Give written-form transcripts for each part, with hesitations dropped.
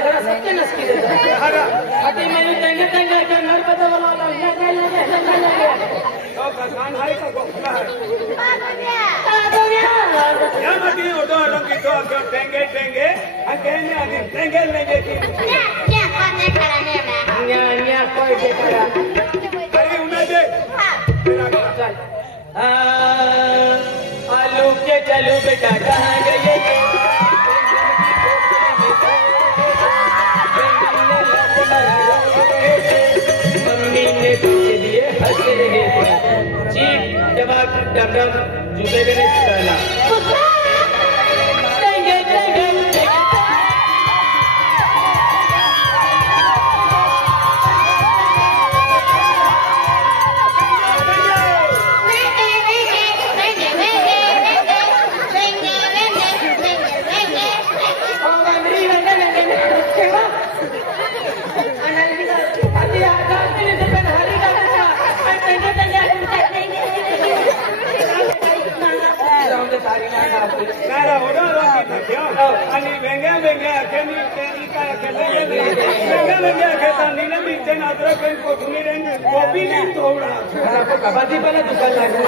घरात सत्यानाश केलं आता म्हणजे त्यांनी त्यांच्या नरपदा बनवला कान आहे का गोखला या मध्ये होतो अलंगी तो टेंगे टेंगे कहने आगे टेंगे लेंगे की न्या कोई बेटा अरे उन्हें दे चल आलू के चलू बेटा कहाँ गए मम्मी ने पूछ दिए हंस रहे थे चीख जवाब डम जूते में निकाला आणि वेंग्या वेंग्या कॉपी नाही थोडा भाजीपाला दुकान लागून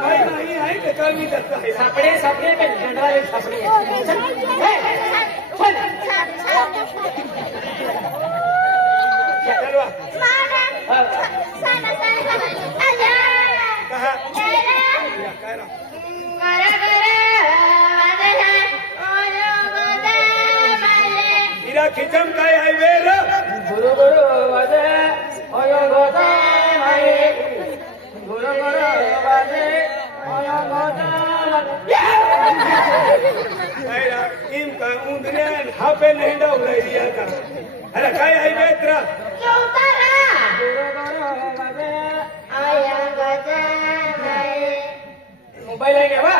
भाई नाही आहे ते कमी सापडे सापडे गंडवाले सापडे खिचम काय आहे वेर गुरु गुरु वाजे ओयो गोदा माये गुरु गुरु वाजे ओयो गोदा किम का उंदरे हापे नहीं डावला दिया का अरे काय आहे वेत्र चौतारा गुरु गुरु वाजे आया गोदा माये मोबाइल आहे का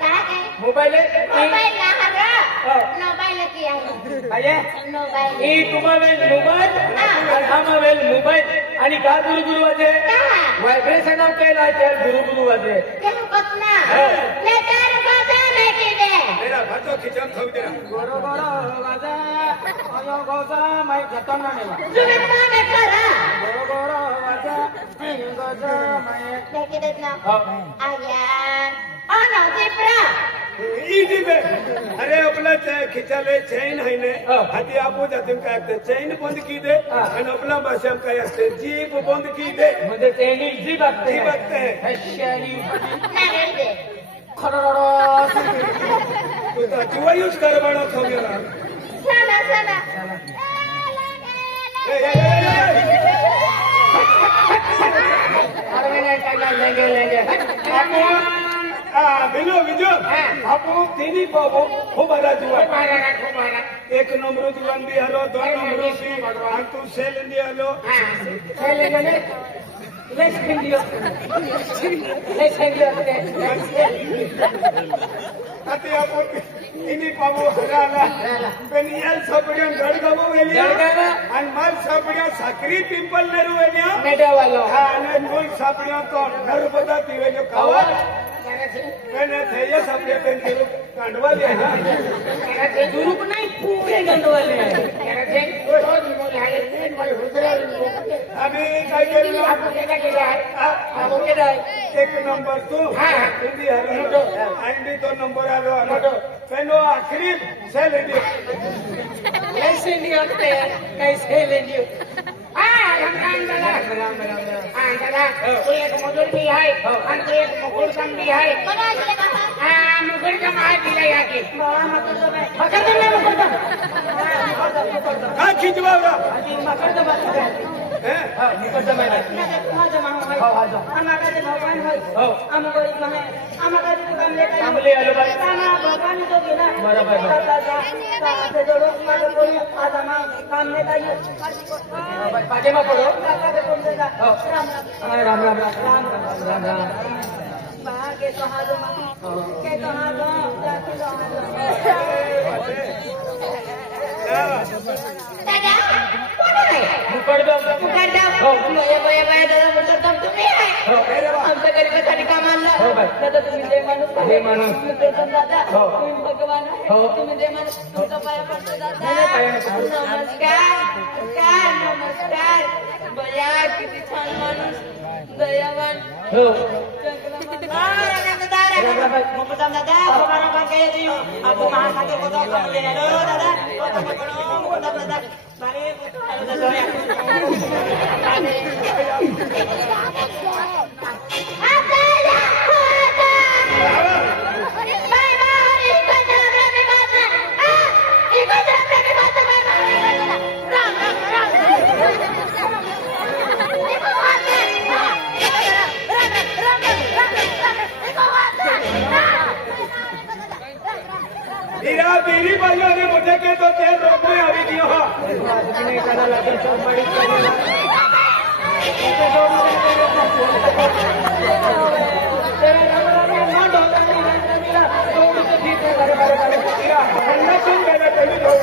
काय मोबाइल आहे मोबाईल लहारा मोबाईल की आहे आये मोबाईल ई तुम्हाला मोबाईल आणि हा मोबाईल आणि का गुरु गुरु वाजे व्हायब्रेशन ऑफ केला तर गुरु गुरु वाजे केनु कतना ले तार गोदा लेके दे मेरा भातो खिचम खाऊ दे गुरु गुरु वाजे ओयो गोदा माय जतन नेवा जुगत में करा गुरु गुरु वाजे ओयो गोदा माय लेके दे ना आया ono tipra इजी पे अरे अपना खिचाले चैन है ने हाथी आपू जाते काय असते चैन बंद की दे आणि आपला भाषा काय असते जीभ बंद की दे म्हणजे त्यांनी जी बघते जी बघते हशाली na de खरररो तू तर जीवा यूज कर बडा खाऊ गेला sana sana अरे नाही काय लेंगे बिलो बिजो आपू तिनी बाबू खूप बरा जीवा एक नंबर जीवन भी हलो दो नंबर भी आणि तू सेल इंडिया हलो लेस इंडिया आता आपण इनी पाबू हराला पण याल सापड्या गडगावो वेलिया आणि माल सापड्या साखरी पिंपल नेरू वेलिया मेडावालो हा आणि दोन सापड्या तो नर्मदा पिवेलो कावा मैंने थैया सापड्या पेन केलो कांडवाले हा गुरु को नाही पूरे गंडवाले आम्ही काय केलं एक नंबर तू हिंदी हलो आणि मी तो नंबर आलो पेनो आखरी सेल इंडिया लेस इंडिया काय सेल इंडिया राम दादा तू एक मजूर भी है और तू एक मुकुट कम भी है मुकुट कम आहे दिला याकी मकर दे काय खिचवावरा चांगले आलो बाई बरोबर पाठीमा पडो राम राम राम राम राम दादा कोण आहे मुकडदम मुकडदम बया बया बया दादा मुकडदम तुम्ही आहे आमच्या गरीबासाठी कामाला हो बाई. दादा तुम्ही देव माणूस आहे. देव माणूस. तुम्ही प्रसन्न दादा. हो. तुम्ही भगवान आहे. हो. तुम्ही देव माणूस. तुमचा पाया पडतो दादा. नाही, नाही, पाया नको पडू. नमस्कार नमस्कार. बया किती छान माणूस दयावान. हो मुकुटम दादा हमारा बात कहे दियो आपको महासागर को तो कम लेना लो दादा वो तो पकड़ो मुकुटम दादा मारे को दादा हीरा बीरी भाइयों ने मुझे के तो तेल रोक में अभी दियो हो आदमी ने करा लगे सब बड़ी ठंडा सुन गया तभी दौड़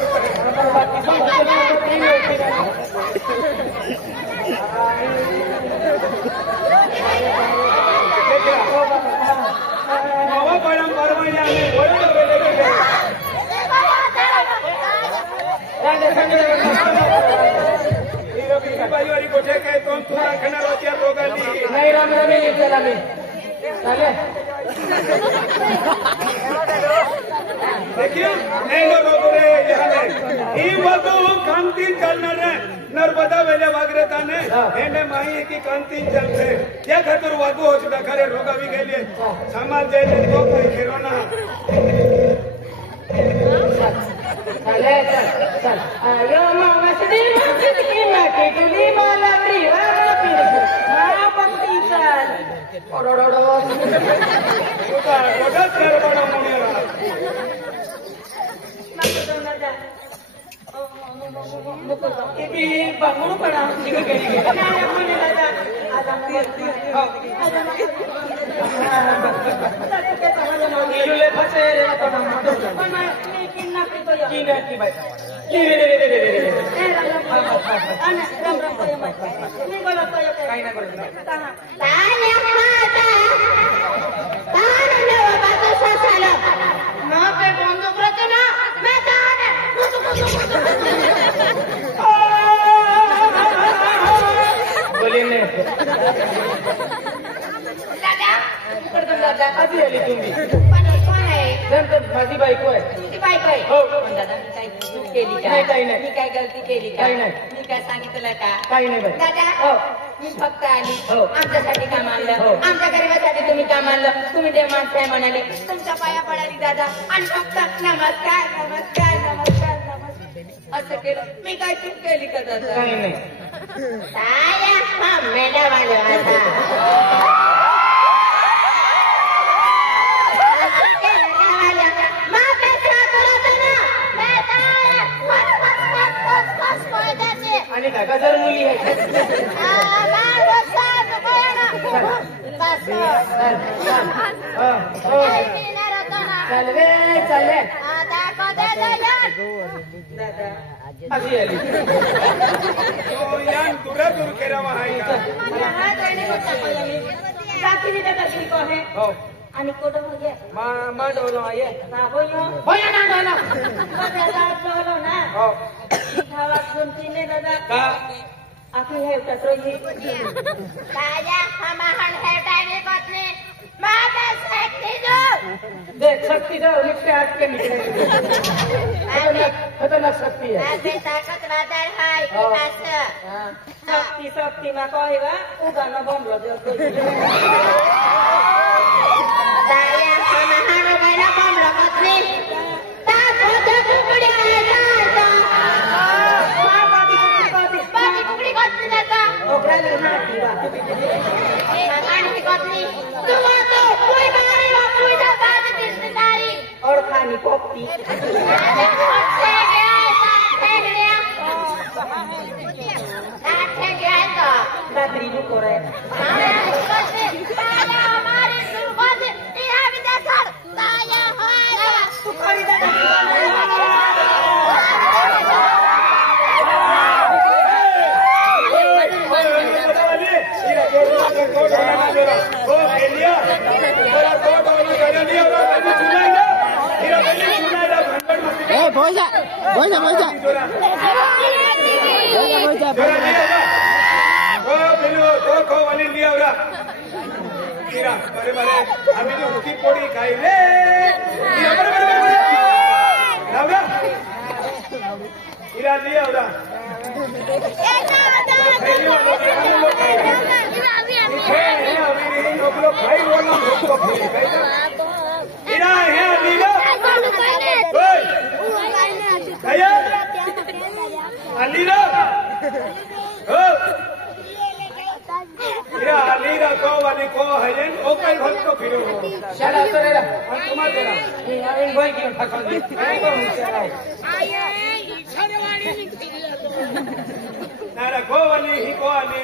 नवा बड़म परवाया में बोलो तो लेके हीरा बीरी भाइयों ने मुझे के तो तू रखना रोटियां रोगा ली नहीं राम राम ये चला मैं चले देखियो नहीं रोग रे यहाँ ही वगु कांतीन चलना रे नर्मदा वेले वागरे ताने एने माही की कांतीन चलते क्या खातर वगु हो चुका खरे रोगा भी गेले समाज जेले तो कोई खिरोना चले चल आयो मामा सदी की ना के गुली माला प्रिया मां पत्ती चल ओडोडो रोगा तेरे बड़ा Muniya ini bangun pada jika gini बोलिए दादा आधी आली तुम्ही नंतर माझी बायको आहे हो दादा मी काही चूक केली का? नाही, काही नाही. मी काय गलती केली का? काही नाही. मी काय सांगितलं का? काही नाही बाई दादा हो मी फक्त आली हो. आमच्यासाठी काम आणलं हो. आमच्या गरिबासाठी तुम्ही काम आणलं तुम्ही देव माणसं आहे म्हणाले तुमच्या पाया पडाली दादा आणि फक्त नमस्कार नमस्कार नमस्कार नमस्कार असं केलं मी काय चूक केली का दादा काही नाही आणि काय जर मुली आहे चल रे चल आधी आली तो यान दूर दूर केरा वहां हो आणि कोडं म्हणजे मा डोलो आहे ना होयो होय ना डोलो दादा बोलो ना हो खावात दोन तीन दादा का आखी हे कटोरी राजा हमाहन है टाइम पत्नी माता शक्ति जो देख शक्ति जो निकले हाथ के निकले खतरनाक शक्ति है आते ताकत वादर है विकास शक्ति शक्ति मा कहेगा उगान बम लजो राजा हमाहन गैना बम पत्नी ता खोद टुकड़ी है बाकी टुकड़ी कत जाता ओकरा ले ना कीड़ा हमाहन की पत्नी तुम तो कोई बारी लो कोई ना बात किसदारी और खानी कोपती रात्रि को करे ओ आम्ही उडकी पोळी खायले इरा लिया अलीरा को वाली को है ओ कई भक्त को फिरो शाला तो रे और तुम्हारे ना ये आइन भाई की फसा दे आये छड़वाड़ी नारा को वाली ही को वाली